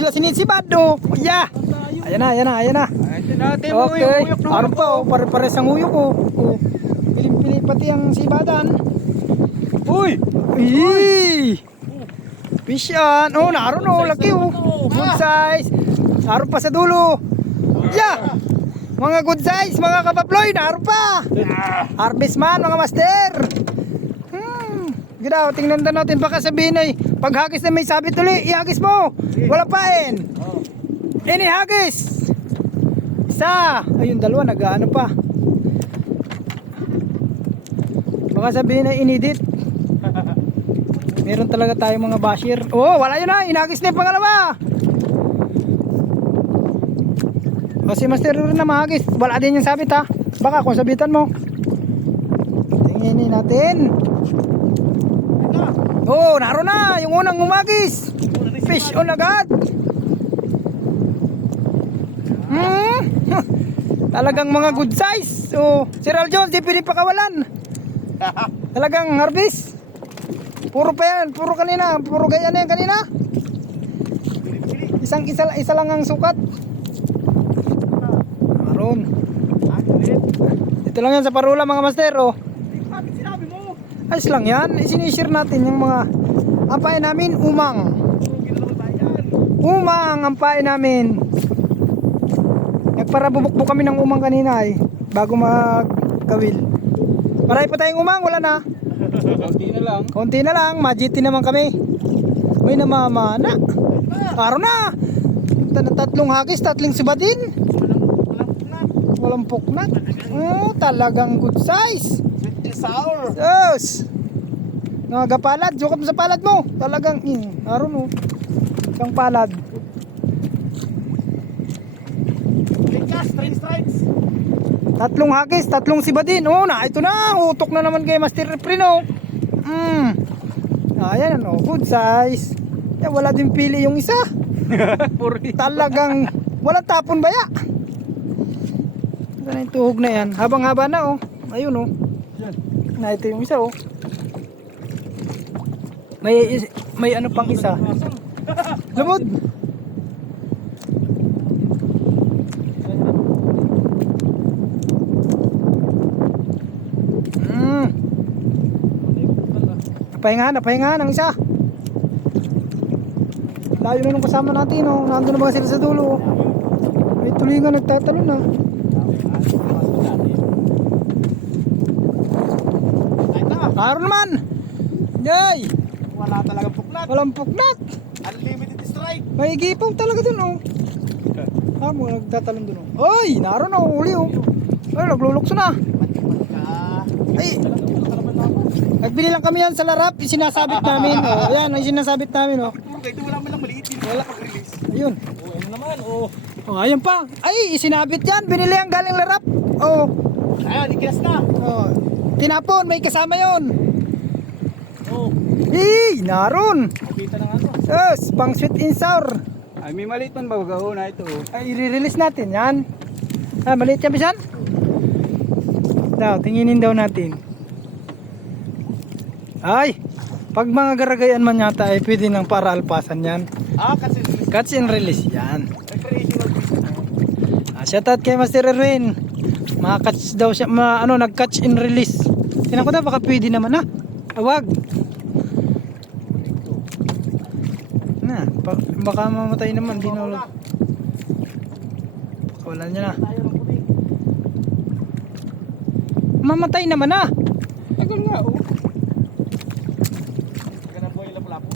sila sinisibad, oh. Yeah. Ayan na, ayan na, ayan na. Okay. Aron pa, oh. Pare-pares ang uyok, oh. Oh. Piling-pili pati ang sibadan. Uy! Uy! Fish yan. Oh, naroon, oh. Laki, oh. Good size. Naroon pa sa dulo. Yeah! Mga good size, mga kapaploy. Naroon pa. Harvest man, mga master. Ginaw, tingnan na natin. Baka sabihin ay paghagis na may sabit ulit, ihagis mo. Wala pain. Ini hagis. Isa. Ayun, dalawa, nag-ano pa. Baka sabihin ay inedit. Meron talaga tayong mga basher. Oh, wala yun na. Inagis na yung pangalawa. O si Master rin na mahagis. Wala din yung sabit ha. Baka kung sabitan mo. Tingnan natin. Oh, naroon na. Yung unang umagis. Fish on agad. Talagang mga good size. Oh, si Ral Jones, di pinipakawalan. Talagang harvest. Puro pa yan, puro kanina, puro ganyan na yan kanina. Isa lang ang sukat. Maroon. Ito lang yan sa parula mga master, oh. Bakit sinabi mo? Ayos lang yan, isinishare natin yung mga ampain namin, umang. Umang, ampain namin. Nagparabubukbuk kami ng umang kanina eh, bago magkawil. Marami pa tayong umang, wala na. Konti na lang. Konti na lang, majiti naman kami. May namamana. Araw na. Tatlong hagis, tatlong subadin. Walang puknat. Oh, talagang good size. Sweet sour. Yes. Nagapalad, sukap sa palad mo. Talagang araw no. Isang palad. String strikes. Tatlong hagis, tatlong sibadin. Oh, na ito na. Utok na naman kay Master Prino. Ayan ano, good size. Wala din pili yung isa. Talagang walang tapon baya. Ito na yung tuhog na yan. Habang-haba na oh. Ayun oh. Na ito yung isa oh. May ano pang isa. Lumod. Napahinga ng isa. Layo na nung kasama natin oh. Nandun na mga sila sa dulo oh. May tulingan nagtatalon na. Karon naman. Yay! Wala talagang puklat. Walang puknat. Unlimited strike. May gipaw talaga dun oh. Mo nagtatalon dun oh. Oy, naroon na uli oh. Ay, naglulukso na. Ay, nagbili lang kami yan sa larap, isinasabit namin. Oh, ayan, ang isinasabit namin oh. Ito wala man lang maliit din. Wala pag-release. Ayun. Oh, ano naman? Oh. Oh, ayun pa. Ay, isinabit yan, binili ang galing larap. Oh. Ayun, ikilas na. Oh. Tinapon, may kasama yon. Oh. Naroon. Nakita na nga to. Yes, pang sweet and sour. Ay, may maliit man bago na ito. Ay, i-release natin yan. Maliit yan, bisan? Daw, tinginin daw natin. Ay, pag mga garagayan man yata ay pwede nang para alpasan yan. Kasi Catch and release yan. recreational business. Shoutout kay Master Erwin. Mga-catch daw siya, nag-catch and release. Tinan ko daw, baka pwede naman ha. Awag. Baka mamatay naman, binulog. Wala niya na. Mamatay naman ha. Tagal nga, oh. Ganang buhay lapu-lapu.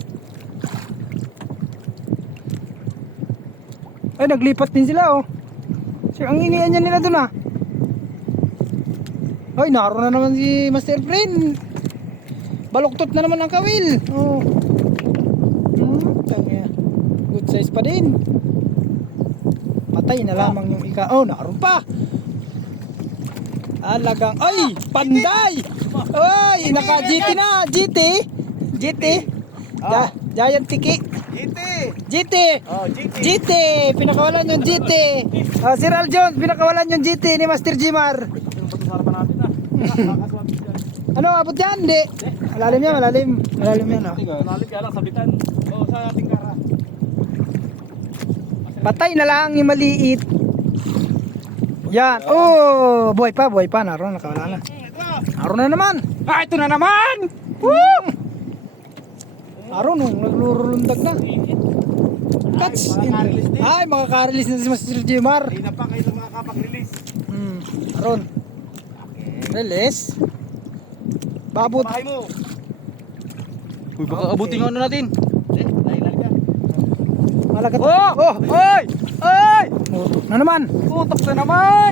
Ay, naglipat din sila oh. So, ang inian niya nila dun ah. Ay, naroon na naman si Master Friend. Baluktot na naman ang kawil. Oh. Tanga. Good size pa din. Patay na lamang yung ika. Oh, naroon pa. Alagang, ay, panday. Ay, naka GT na, GT. Giant Tiki. GT. Oh, GT. GT, pinakawalan yung GT. Si Ral Jones, pinakawalan yung GT ni Master Jimar. Yung patusaran pa natin ah. Nakakaswap dyan. Ano, abot yan? Hindi. Malalim yan, malalim. Malalim yan, oh. Malalim kaya lang sabitan. O sa ating kara. Patay na lang yung maliit. Yan. Oh, buhay pa. Naroon, nakawala na. Naroon na naman. Ah, ito na naman! Woo! Naroon, naglurulundag na. Catch. Makaka-release din. Ay, makaka-release na si Master Jmar. Hindi na pa kayo makakapag-release. Naroon. Release. Babot. Bahay mo. Uy, baka abutin yung ano natin. Lahi-lahi ka. Malagat. Oh! Oy! Oy! Tutok na naman. Tutok na naman!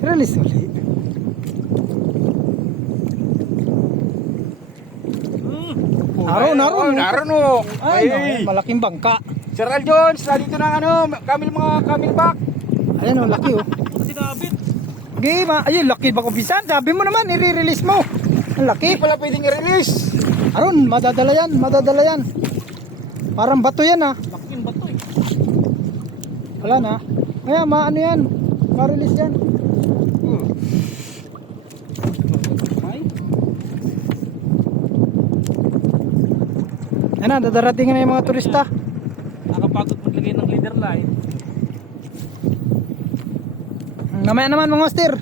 Release ulit. Naroon. Naroon oh! Ay, malaking bangka. Sir Al Jones, nandito na mga camel back. Ayan o, laki o. Sinabit. Game ha. Ayun, laki ba kumpisan? Sabi mo naman, i-release mo. Ang laki. Hindi pala pwedeng i-release. Aron, madadala yan. Parang bato yan ha. Laking bato eh. Wala na. Kaya maano yan. Ma-release yan. Ay. Yan na, dadarating na yung mga turista. Nakapagod maglagay ng leader line. Namaya naman mga master.